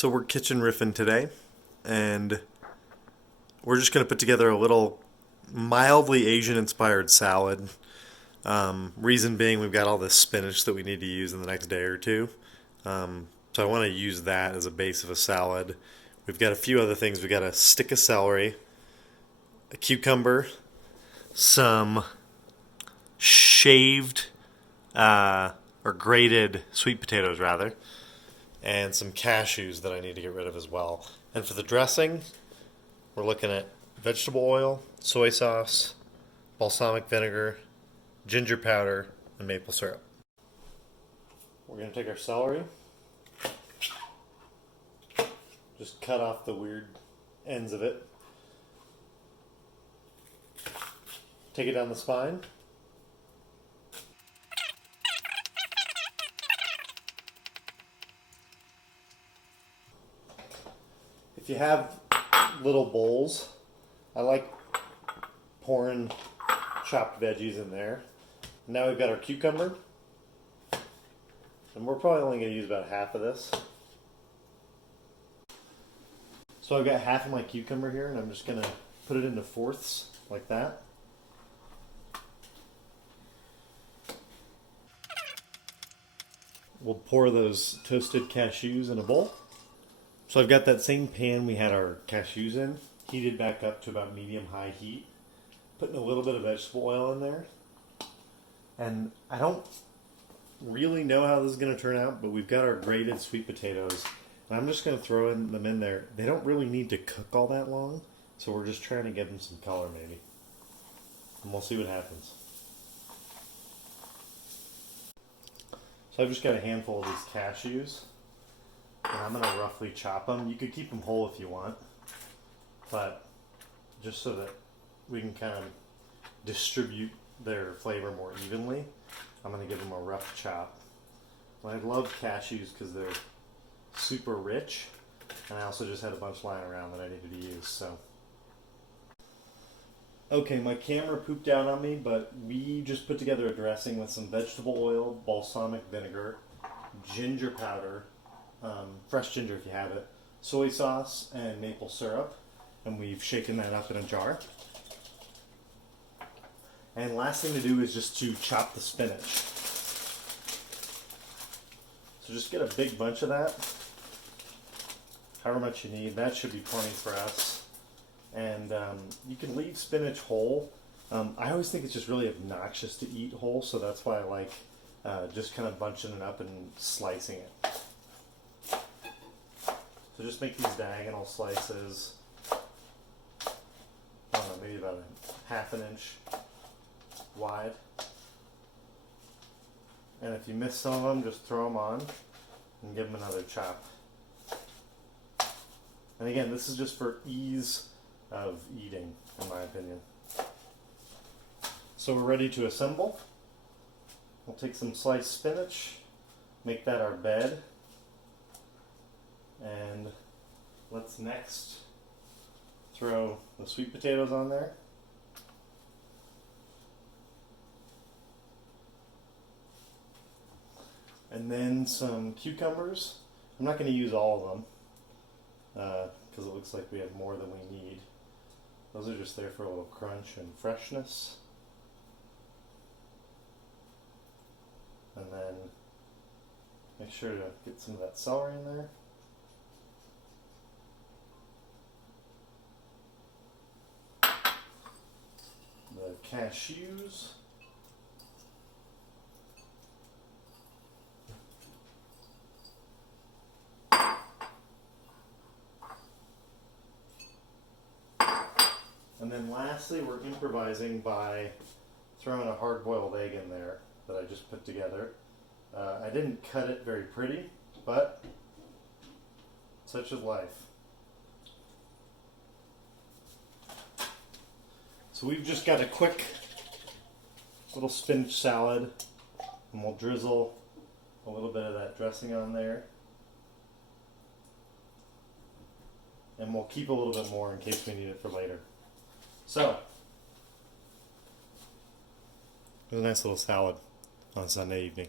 So we're kitchen riffing today, and we're just going to put together a little mildly Asian-inspired salad. Reason being, we've got all this spinach that we need to use in the next day or two. So I want to use that as a base of a salad. We've got a few other things. We've got a stick of celery, a cucumber, some shaved or grated sweet potatoes, rather, and some cashews that I need to get rid of as well. And for the dressing, we're looking at vegetable oil, soy sauce, balsamic vinegar, ginger powder, and maple syrup. We're going to take our celery, just cut off the weird ends of it, take it down the spine, if you have little bowls, I like pouring chopped veggies in there. Now we've got our cucumber, and we're probably only going to use about half of this. So I've got half of my cucumber here, and I'm just going to put it into fourths like that. We'll pour those toasted cashews in a bowl. So I've got that same pan we had our cashews in, heated back up to about medium-high heat. Putting a little bit of vegetable oil in there. And I don't really know how this is going to turn out, but we've got our grated sweet potatoes. And I'm just going to throw them in there. They don't really need to cook all that long, so we're just trying to give them some color maybe. And we'll see what happens. So I've just got a handful of these cashews. And I'm going to roughly chop them. You could keep them whole if you want, but just so that we can kind of distribute their flavor more evenly, I'm going to give them a rough chop. And I love cashews because they're super rich, and I also just had a bunch lying around that I needed to use. So, okay, my camera pooped out on me, but we just put together a dressing with some vegetable oil, balsamic vinegar, ginger powder, fresh ginger if you have it, soy sauce, and maple syrup, and we've shaken that up in a jar. And last thing to do is just to chop the spinach. So just get a big bunch of that, however much you need. That should be plenty for us. And you can leave spinach whole. I always think it's just really obnoxious to eat whole, so that's why I like just kind of bunching it up and slicing it. So just make these diagonal slices, I don't know, maybe about a ½ inch wide. And if you miss some of them, just throw them on and give them another chop. And again, this is just for ease of eating, in my opinion. So we're ready to assemble. We'll take some sliced spinach, make that our bed. And let's next throw the sweet potatoes on there. And then some cucumbers. I'm not going to use all of them because it looks like we have more than we need. Those are just there for a little crunch and freshness. And then make sure to get some of that celery in there. The cashews. And then lastly, we're improvising by throwing a hard-boiled egg in there that I just put together. I didn't cut it very pretty, but such is life. So we've just got a quick little spinach salad, and we'll drizzle a little bit of that dressing on there. And we'll keep a little bit more in case we need it for later. So, it was a nice little salad on Sunday evening.